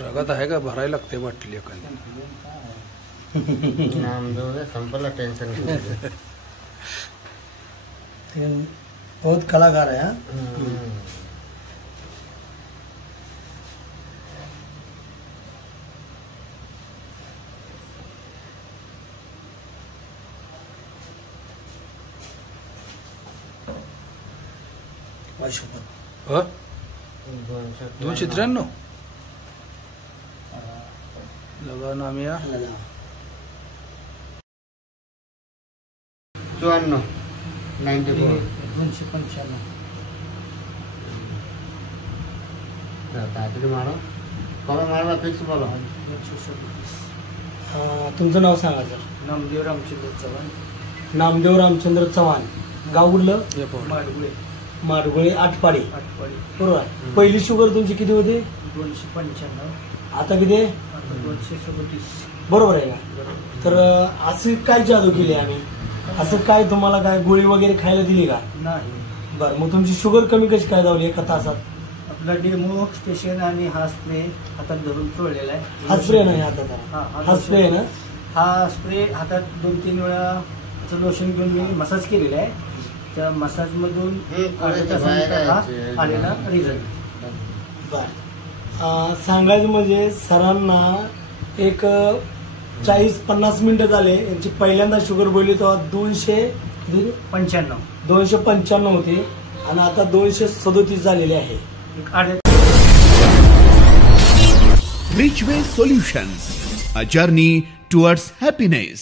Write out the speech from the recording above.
रगात आहे का भरायला लागते वाटली एखादी संपला टेंशन बहुत कलाकार है। हो 293 लगा नामिया 94 94 काहीतरी मारो कमी मारला फिक्स बोला। तुमचं नाव सांगा सर। नामदेव रामचंद्र चव्हाण। नामदेव रामचंद्र चव्हाण, गाव कुठलं? माडगुळे। माडगुळे आटपाडी। बरोबर आहे। पहिली शुगर तुमची किती होती? 295। आता किती आहे? 237। बरोबर आहे का? तर असं काय जादू केली आम्ही? असं काय तुम्हाला काय गोळी वगैरे खायला दिली का? नाही। बरं, मग तुमची शुगर कमी कशी काय जावली एका तासात? आपला डेमो स्टेशन आणि हा स्प्रे हातात धरून चोळलेला आहे। हा स्प्रे नाही हातात, हा स्प्रे आहे ना? हा स्प्रे हातात 2-3 वेळा लोशन घेऊन मी मसाज केलेला आहे। त्या मसाज मधून आलेला रिझल्ट। बर, सांगायचं म्हणजे सरांना एक 40-50 मिनिटं झाले यांची पहिल्यांदा शुगर बोलली तेव्हा 295 होती आणि आता 237 झालेली आहे। Richway Solutions, a journey towards happiness.